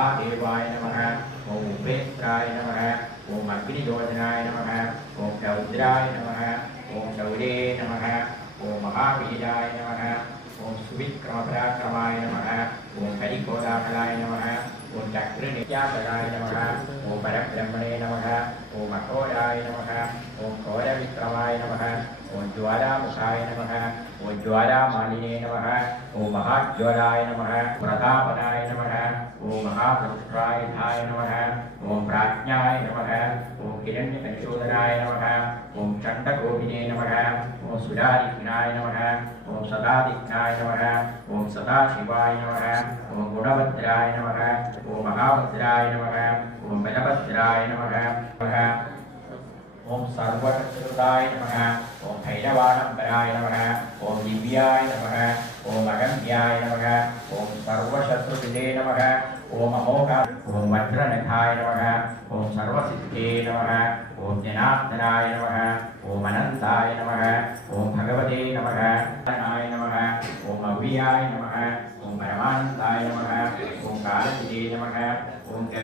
महादेवाय नमः ओम उपेत्राय नमः ओम अग्नियोजनाय नमः ओम रौद्राय नमः ओम शौरे नमः ओम महावीराय नमः ओम सुविक्रमपराक्रमाय नमः ओम हरिकोलाहलाय नमः ओम चक्रनित्याकराय नमः ओम परब्रह्मणे नमः ओम अघोराय नमः ओम घोरविक्रमाय नमः ओम ज्वालामुखाय नमः ओम ज्वालामालिने नमः ओम महाज्वलाय नमः प्रतापनाय नमः ओम महापुरुषायुधाय नमः ओम प्राज्ञाय नमः ओम हिरण्यकंचोदराय नमः ओम चण्डकोपिने नमः ओम सुरादिघ्नाय नमः ओम सदादिघ्नाय नमः ओम सदाशिवाय नमः ओम गुणभद्राय नमः ओम महाभद्राय नमः ओम बलभद्राय नमः ओम सर्वशत्रुदाय नमः ओम भैरवाणम्बराय नमः ओम दिव्याय नमः ओम अगम्याय नमः ओम सर्वशत्रुविदे नमः ओम अमोघ ओम वज्रनखाय नमः ओम सर्वसिद्धे नमः ओम जनार्दनाय नमः ओम अनन्ताय नमः ओम भगवते नमः नाय नमः ओम अव्याय नमः ओम परमानन्दाय नमः ओम कालचिदे नमः ओम